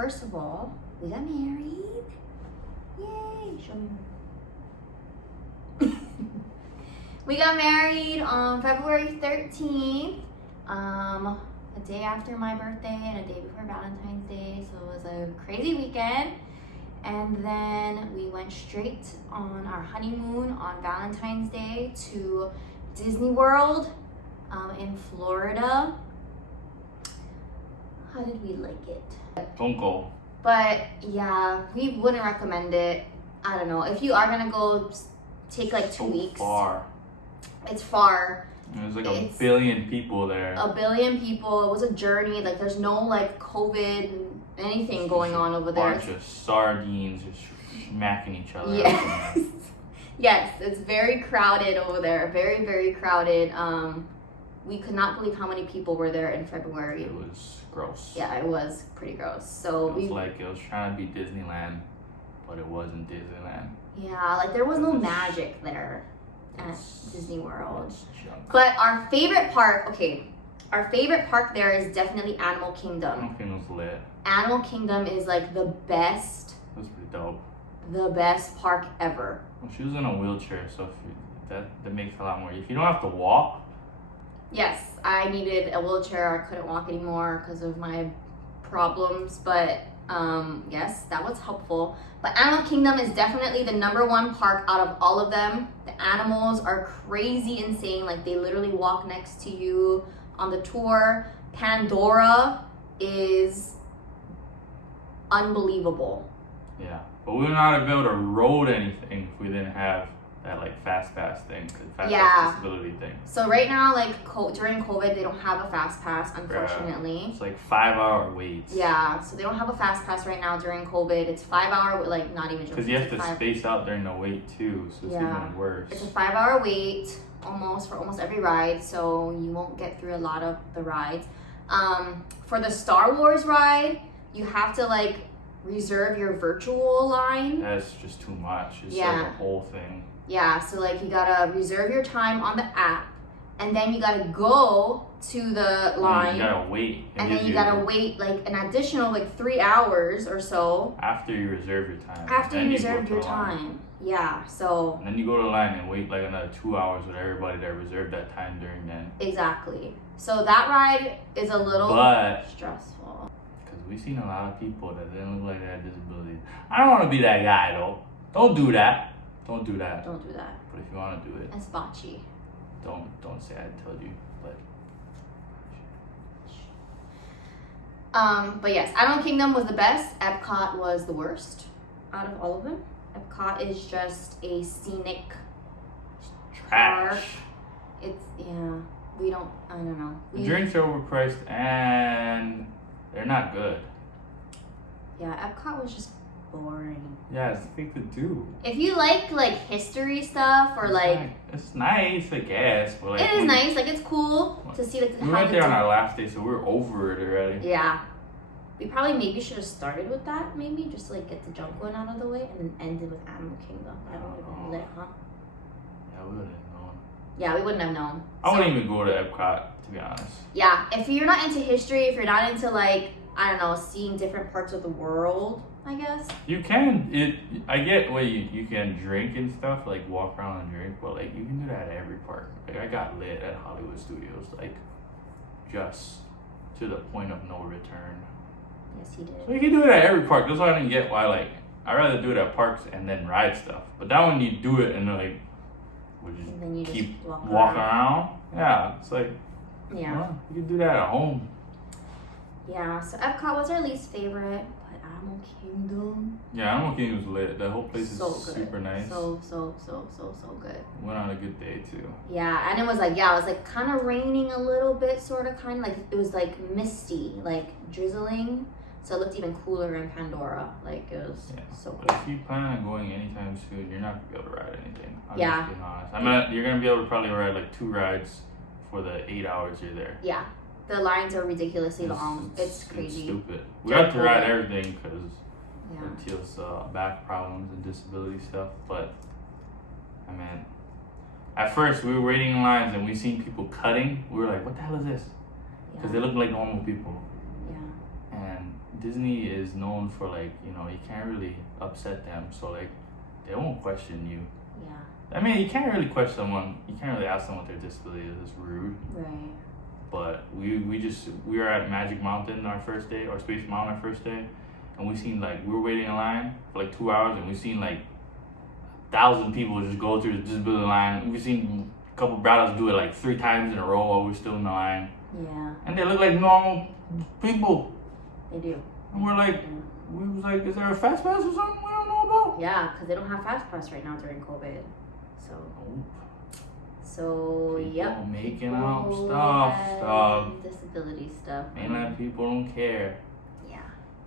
first of all, we got married. Yay! Show me. We got married on February 13th, a day after my birthday and a day before Valentine's Day. So it was a crazy weekend. And then we went straight on our honeymoon on Valentine's Day to Disneyworld in Florida. How did we like it? Don't go. But yeah, we wouldn't recommend it. I don't know. If you are gonna go, take like 2 weeks. Far. It's far. There's like a billion people there. A billion people. It was a journey. Like there's no like COVID anything going on over there. Bunch of sardines just smacking each other. Yes. Yes, it's very crowded over there. Very, very crowded. We could not believe how many people were there in February. It was gross. Yeah, it was pretty gross. So it was like it was trying to be Disneyland, but it wasn't Disneyland. Yeah, like there was no magic there at Disney World. But our favorite park, our favorite park there is definitely Animal Kingdom. Animal Kingdom's lit. Animal Kingdom is like the best. It was pretty dope. The best park ever. Well, she was in a wheelchair, so that makes a lot more. If you don't have to walk. Yes, I needed a wheelchair. I couldn't walk anymore because of my problems, but yes, that was helpful. But Animal Kingdom is definitely the #1 park out of all of them. The animals are crazy insane. Like they literally walk next to you on the tour. Pandora is unbelievable. Yeah, but we would not be able to road anything if we didn't have that like fast pass thing, fast pass disability thing. So right now, like during COVID, they don't have a fast pass, unfortunately. It's like 5-hour waits. Yeah, so they don't have a fast pass right now during COVID. It's 5-hour, like not even. Because you have to space out during the wait too, so it's even worse. It's a 5-hour wait for almost every ride, so you won't get through a lot of the rides. For the Star Wars ride, you have to like reserve your virtual line. That's just too much. It's like a whole thing. Yeah, so like you gotta reserve your time on the app, and then you gotta go to the line. You gotta wait. And then you gotta wait like an additional like 3 hours or so. After you reserve your time. After you reserve your time. Yeah, so. And then you go to the line and wait like another 2 hours with everybody that reserved that time during then. Exactly. So that ride is a little stressful. Because we've seen a lot of people that didn't look like they had disabilities. I don't want to be that guy though. Don't do that. Don't do that. Don't do that. But if you want to do it. It's bocce. Don't say I told you. But yes, Animal Kingdom was the best. Epcot was the worst out of all of them. Epcot is just a scenic trash. Park. It's I don't know. The drinks are overpriced and they're not good. Yeah, Epcot was just boring. Yeah, it's nothing to do. If you like history stuff or it's nice, I guess. But it is nice. Like it's cool to see we went there on our last day, so we're over it already. Yeah, we probably maybe should have started with that. Maybe just to get the junk one out of the way and then ended with Animal Kingdom. That would have been lit, huh? Yeah, we wouldn't have known. Yeah, we wouldn't have known. I wouldn't even go to Epcot, to be honest. Yeah, if you're not into history, if you're not into I don't know, seeing different parts of the world, I guess. You can. I get where you can drink and stuff, like walk around and drink, but you can do that at every park. I got lit at Hollywood Studios, just to the point of no return. Yes, he did. So you can do it at every park. That's why I didn't get why I'd rather do it at parks and then ride stuff. But that one you do it and we just keep walking around. Yeah, it's well, you can do that at home. Yeah, so Epcot was our least favorite, but Animal Kingdom. Yeah, Animal Kingdom's lit. The whole place is super nice. So good. We went on a good day too. Yeah, and it was kind of raining a little bit, sort of, kind of it was misty, drizzling. So it looked even cooler in Pandora. It was so cool. But if you plan on going anytime soon, you're not gonna be able to ride anything. I'm just being honest. You're gonna be able to probably ride 2 rides for the 8 hours you're there. Yeah. The lines are ridiculously long. It's crazy. It's stupid. We have to ride everything because it deals back problems and disability stuff. But at first we were waiting in lines and we seen people cutting. We were like, "What the hell is this?" Because they look like normal people. Yeah. And and Disney is known for like, you know, you can't really upset them, so like they won't question you. Yeah. I mean, you can't really question someone. You can't really ask them what their disability is. It's rude. Right. But we were at Magic Mountain our first day, or Space Mountain our first day, and we seen like we were waiting in line for like 2 hours, and we seen like 1,000 people just go through the disability line. We seen a couple brothers do it like 3 times in a row while we're still in the line. Yeah. And they look like normal people. They do. And we're like, we was like, is there a fast pass or something we don't know about? Yeah, because they don't have fast pass right now during COVID. So. Nope. So People yep. making up stuff. Disability stuff. Mainland people don't care. Yeah.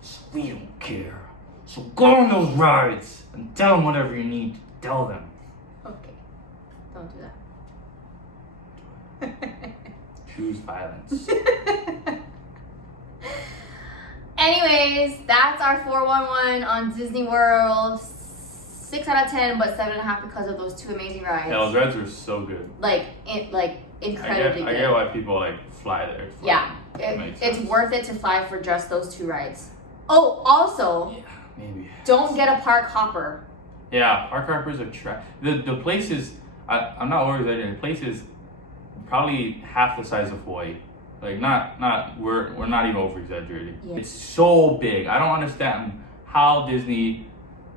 So we don't care. So go on those rides and tell them whatever you need to tell them. Okay. Don't do that. Choose violence. Anyways, that's our 411 on Disney World. 6 out of 10, but 7.5 because of those 2 amazing rides. Yeah, those rides were so good. Incredibly good. I get why people like fly there. Yeah, it's worth it to fly for just those 2 rides. Oh, also, yeah, maybe. Don't get a park hopper. Yeah, park hoppers are trash. The place is, I'm not worried that the place is probably half the size of Hawaii. Like we're not even over exaggerating. Yeah. It's so big. I don't understand how Disney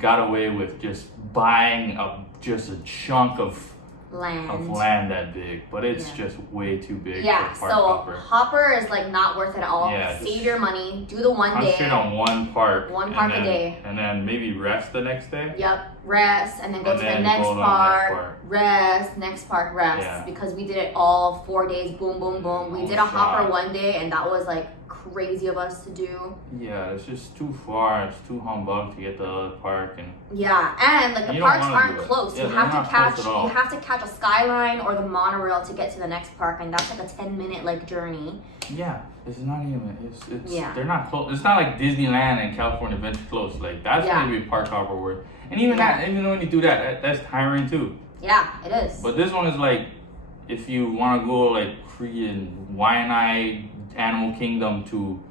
got away with just buying just a chunk of land that big, but it's just way too big. Yeah, for so hopper is like not worth it at all. Yeah, save your money, do the one day. Concentrate on one park a day, and then maybe rest the next day. Yep, rest, and then go to the next park. Rest, next park, rest. Because we did it all 4 days. Boom, boom, boom. We did a hopper one day, and that was like crazy of us to do. Yeah, it's just too far. It's too humbug to get to the other park, and and like the parks aren't close. Yeah, you have to catch a Skyline or the monorail to get to the next park, and that's like a 10-minute like journey. Yeah, it's not even. It's they're not close. It's not like Disneyland and California Adventure close. Like that's maybe a park hopper word. And even when you do that, that's tiring too. Yeah, it is. But this one is like, if you want to go like freaking Waianae Animal Kingdom to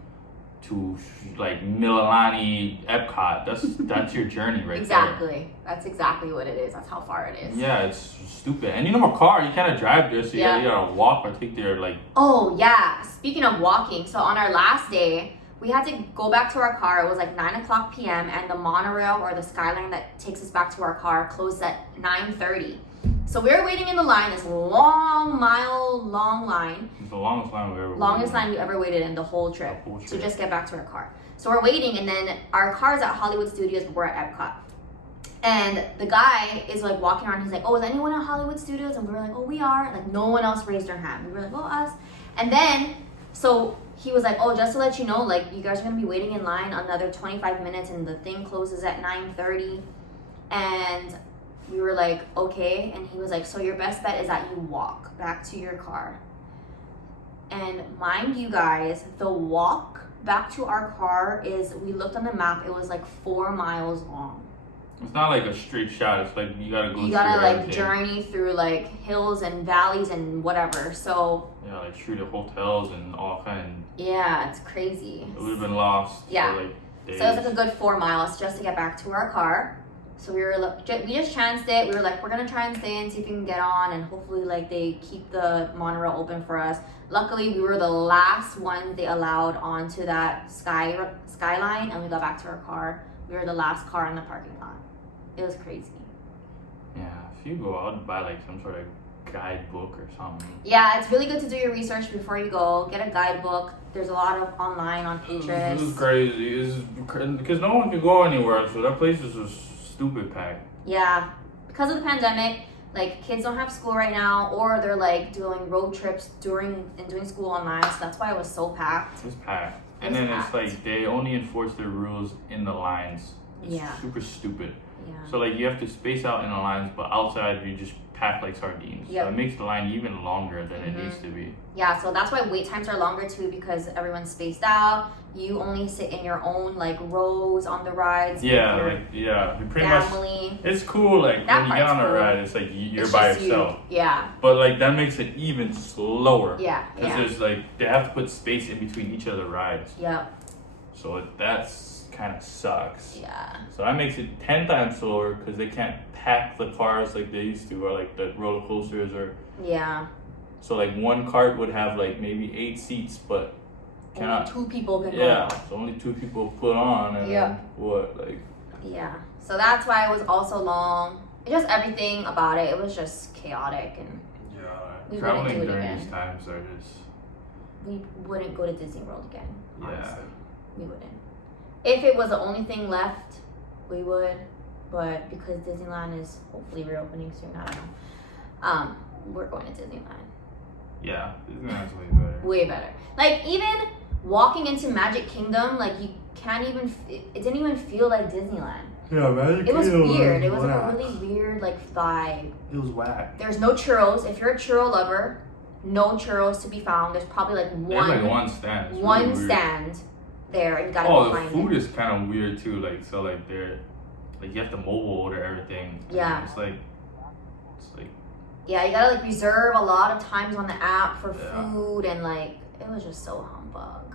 like Mililani Epcot, that's your journey right there. That's exactly what it is. That's how far it is. Yeah, it's stupid. And you don't have a car, you can't drive there, so you gotta walk or take their like. Oh yeah, speaking of walking, so on our last day we had to go back to our car. It was like 9:00 p.m. and the monorail or the Skyline that takes us back to our car closed at 9:30. So we were waiting in the line, this long line. It's the longest line we ever waited in the whole trip. To just get back to our car. So we're waiting, and then our car's at Hollywood Studios, but we're at Epcot. And the guy is like walking around, he's like, oh, is anyone at Hollywood Studios? And we were like, oh, we are. Like no one else raised their hand. We were like, oh, us. And then, so he was like, oh, just to let you know, like you guys are gonna be waiting in line another 25 minutes and the thing closes at 9:30. And we were like, okay. And he was like, so your best bet is that you walk back to your car. And mind you guys, the walk back to our car we looked on the map, it was like 4 miles long. It's not like a straight shot. It's like you gotta like journey through like hills and valleys and whatever. So yeah, like through the hotels and all kind. Yeah, it's crazy. It would have been lost. Yeah. For like days. So it was like a good 4 miles just to get back to our car. So we just chanced it. We were like, we're gonna try and stay and see if we can get on, and hopefully like they keep the monorail open for us. Luckily, we were the last ones they allowed onto that Skyline, and we got back to our car. We were the last car in the parking lot. It was crazy. Yeah, if you go out and buy like some sort of guidebook or something. Yeah, it's really good to do your research before you go. Get a guidebook. There's a lot of online on Picturesque. This is crazy. Because no one can go anywhere, so that place is just stupid packed. Yeah, because of the pandemic, like kids don't have school right now, or they're like doing road trips doing school online. So that's why it was so packed. It's packed, it's like they only enforce their rules in the lines. It's super stupid. Yeah. So like you have to space out in the lines, but outside you just pack like sardines. Yep. So it makes the line even longer than it needs to be. Yeah, so that's why wait times are longer too, because everyone's spaced out. You only sit in your own like rows on the rides. Pretty much. It's cool like when you get on a ride, it's like you're by yourself. Yeah. But like that makes it even slower. Yeah. Because there's like they have to put space in between each of the rides. Yep. So that's kind of sucks. Yeah. So that makes it 10 times slower because they can't pack the cars like they used to, or like the roller coasters, or. Yeah. So like one cart would have like maybe 8 seats, but only 2 people can go. Yeah, so only 2 people put on, and yeah. What, like. Yeah. So that's why it was also long. Just everything about it was just chaotic, and we traveling during these times are just. We wouldn't go to Disney World again. Honestly. Yeah. We wouldn't. If it was the only thing left, we would. But because Disneyland is hopefully reopening soon, I don't know. We're going to Disneyland. Yeah, Disneyland's way better. Way better. Like even walking into Magic Kingdom, like you can't even. It didn't even feel like Disneyland. Yeah, Magic Kingdom. It was weird. It was like a really weird like vibe. It was whack. There's no churros. If you're a churro lover, no churros to be found. There's probably like one. There's like one stand. It's one really stand there, and you gotta go find it. Oh, the food is kind of weird too. Like so, like they're like you have to mobile order everything. Yeah. It's like. Yeah, you gotta like reserve a lot of times on the app for food, and like it was just so humbug.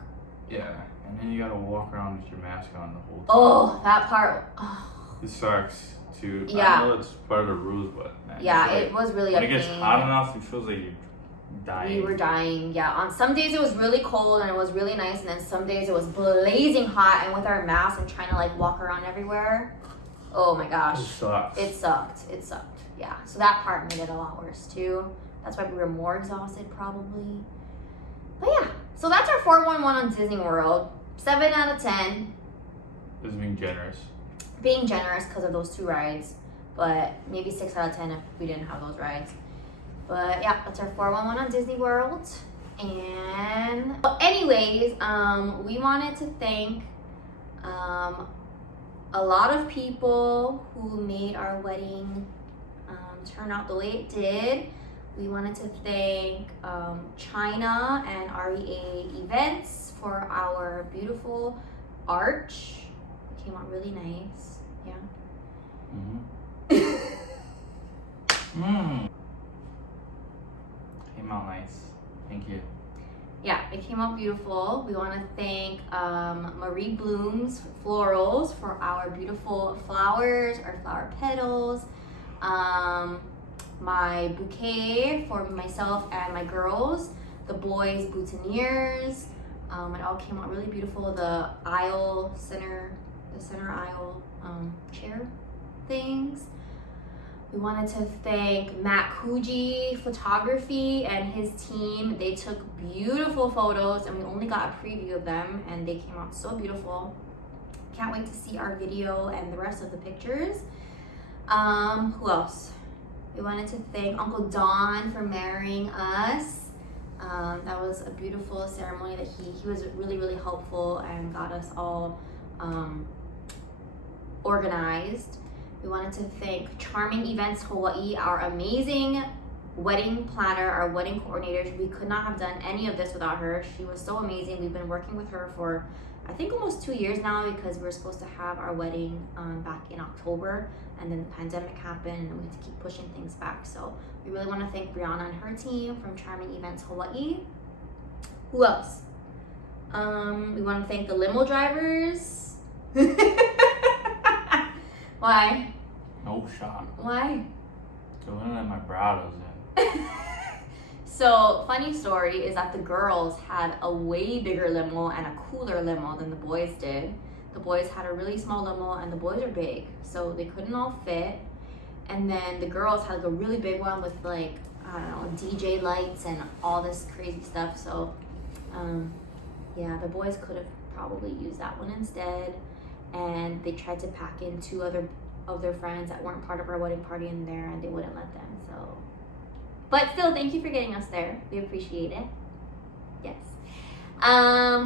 Yeah, and then you gotta walk around with your mask on the whole time. Oh, that part. Oh. It sucks too. Yeah. I know it's part of the rules, but man, yeah, like, it was really. When it gets hot enough, it feels like you're dying. We were dying. Yeah, on some days it was really cold and it was really nice, and then some days it was blazing hot, and with our masks and trying to like walk around everywhere. Oh my gosh. It sucks. It sucked. It sucked. Yeah, so that part made it a lot worse too. That's why we were more exhausted probably. But yeah, so that's our 411 on Disney World. 7 out of 10. Just being generous. Being generous because of those 2 rides, but maybe 6 out of 10 if we didn't have those rides. But yeah, that's our 411 on Disney World. And anyways, we wanted to thank a lot of people who made our wedding turn out the way it did. We wanted to thank China and REA Events for our beautiful arch. It came out really nice. Yeah. Came out nice. Thank you. Yeah, it came out beautiful. We want to thank Marie Bloom's Florals for our beautiful flowers, our flower petals. My bouquet for myself and my girls. The boys' boutonnieres. It all came out really beautiful. The center aisle chair things. We wanted to thank Matt Kuji Photography and his team. They took beautiful photos, and we only got a preview of them, and they came out so beautiful. Can't wait to see our video and the rest of the pictures. Who else? We wanted to thank Uncle Don for marrying us. That was a beautiful ceremony that he was really, really helpful and got us all organized. We wanted to thank Charming Events Hawaii, our amazing wedding planner, our wedding coordinators. We could not have done any of this without her. She was so amazing. We've been working with her for, I think, almost 2 years now, because we were supposed to have our wedding back in October, and then the pandemic happened and we had to keep pushing things back. So we really want to thank Brianna and her team from Charming Events Hawaii. Who else? We want to thank the limo drivers. Why? No shot. Why? So I let my bravos in. So, funny story is that the girls had a way bigger limo and a cooler limo than the boys did. The boys had a really small limo and the boys are big, so they couldn't all fit. And then the girls had like a really big one with like, I don't know, DJ lights and all this crazy stuff. So, yeah, the boys could have probably used that one instead. And they tried to pack in 2 other of their friends that weren't part of our wedding party in there, and they wouldn't let them. So, but still, thank you for getting us there. We appreciate it. Yes.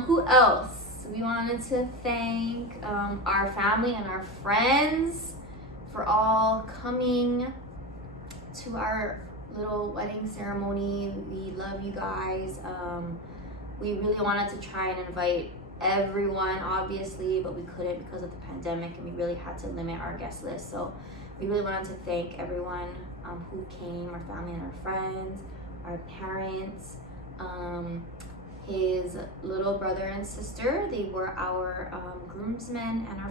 Who else? We wanted to thank our family and our friends for all coming to our little wedding ceremony. We love you guys. We really wanted to try and invite everyone, obviously, but we couldn't because of the pandemic, and we really had to limit our guest list. So we really wanted to thank everyone who came, our family and our friends, our parents. his little brother and sister. They were our groomsmen and our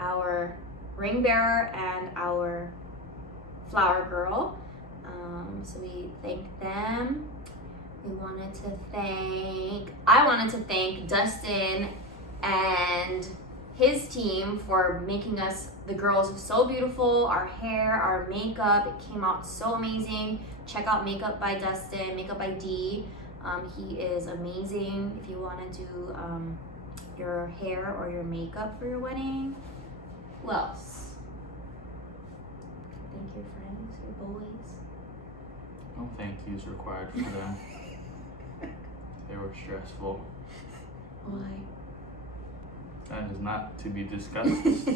our ring bearer and our flower girl. So we thanked them. I wanted to thank Dustin and his team for making us, the girls, so beautiful. Our hair, our makeup, it came out so amazing. Check out Makeup by Dustin, Makeup by D. He is amazing if you want to do your hair or your makeup for your wedding. Who else? Thank your friends, your boys. No thank yous required for them. They were stressful. Why? That is not to be discussed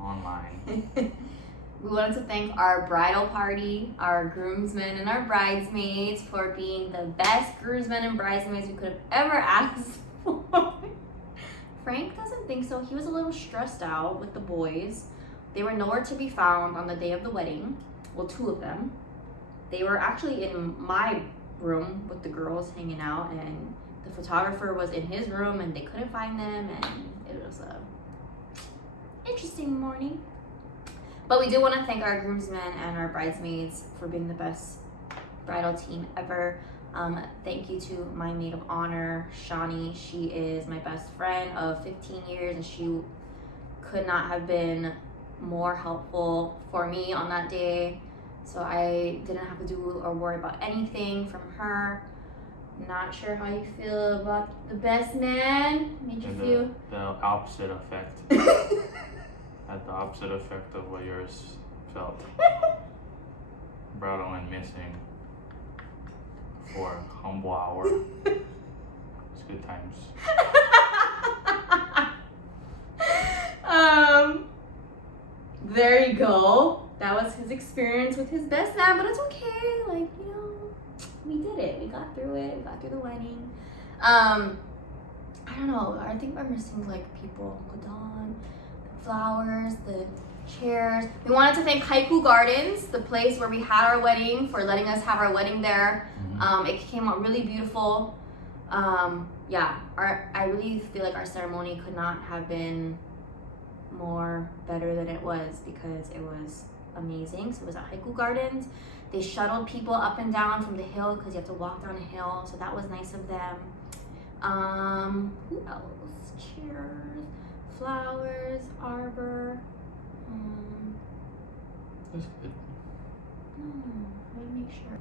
online. We wanted to thank our bridal party, our groomsmen and our bridesmaids for being the best groomsmen and bridesmaids we could have ever asked for. Frank doesn't think so. He was a little stressed out with the boys. They were nowhere to be found on the day of the wedding. Well, 2 of them. They were actually in my room with the girls hanging out, and the photographer was in his room and they couldn't find them, and it was a interesting morning. But we do want to thank our groomsmen and our bridesmaids for being the best bridal team ever. Thank you to my maid of honor, Shani. She is my best friend of 15 years, and she could not have been more helpful for me on that day. So I didn't have to do or worry about anything from her. Not sure how you feel about the best man. Made you feel the opposite effect. Had the opposite effect of what yours felt. Bridal went missing for a humble hour. It's good times. There you go. That was his experience with his best man, but it's okay. Like, you know, we did it. We got through it. We got through the wedding. I don't know. I think we're missing like people. Uncle Don, the flowers, the chairs. We wanted to thank Haiku Gardens, the place where we had our wedding, for letting us have our wedding there. It came out really beautiful. Yeah, I really feel like our ceremony could not have been more better than it was, because it was amazing. So it was at Haiku Gardens. They shuttled people up and down from the hill because you have to walk down a hill, so that was nice of them. Who else? Chairs, flowers, arbor. That's good. Let me make sure.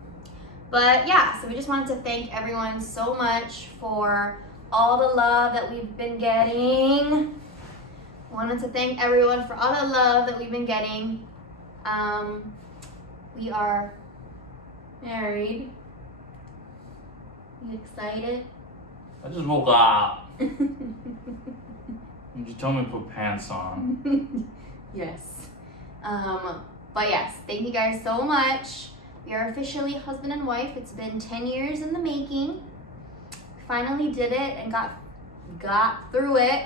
But yeah, so we just wanted to thank everyone so much for all the love that we've been getting. Wanted to thank everyone for all the love that we've been getting. We are married. You excited? I just woke up. You just told me to put pants on. Yes. But yes, thank you guys so much. We are officially husband and wife. It's been 10 years in the making. Finally did it and got through it,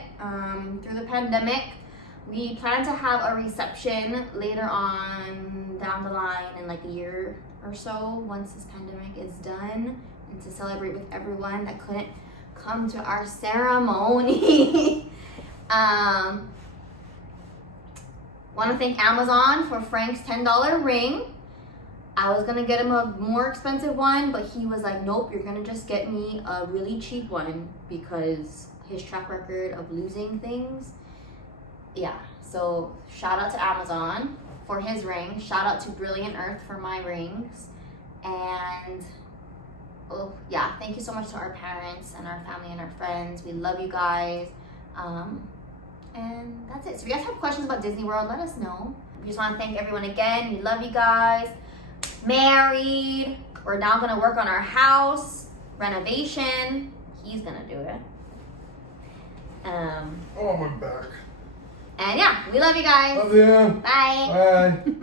through the pandemic. We plan to have a reception later on down the line in like a year or so, once this pandemic is done, and to celebrate with everyone that couldn't come to our ceremony. Want to thank Amazon for Frank's $10 ring. I was gonna get him a more expensive one, but he was like, nope, you're gonna just get me a really cheap one, because his track record of losing things. Yeah, so shout out to Amazon for his ring. Shout out to Brilliant Earth for my rings. And oh yeah, thank you so much to our parents and our family and our friends. We love you guys. And that's it. So if you guys have questions about Disneyworld, let us know. We just want to thank everyone again. We love you guys. Married. We're now going to work on our house renovation. He's going to do it. Oh, my back. And yeah, we love you guys. Love you. Bye. Bye.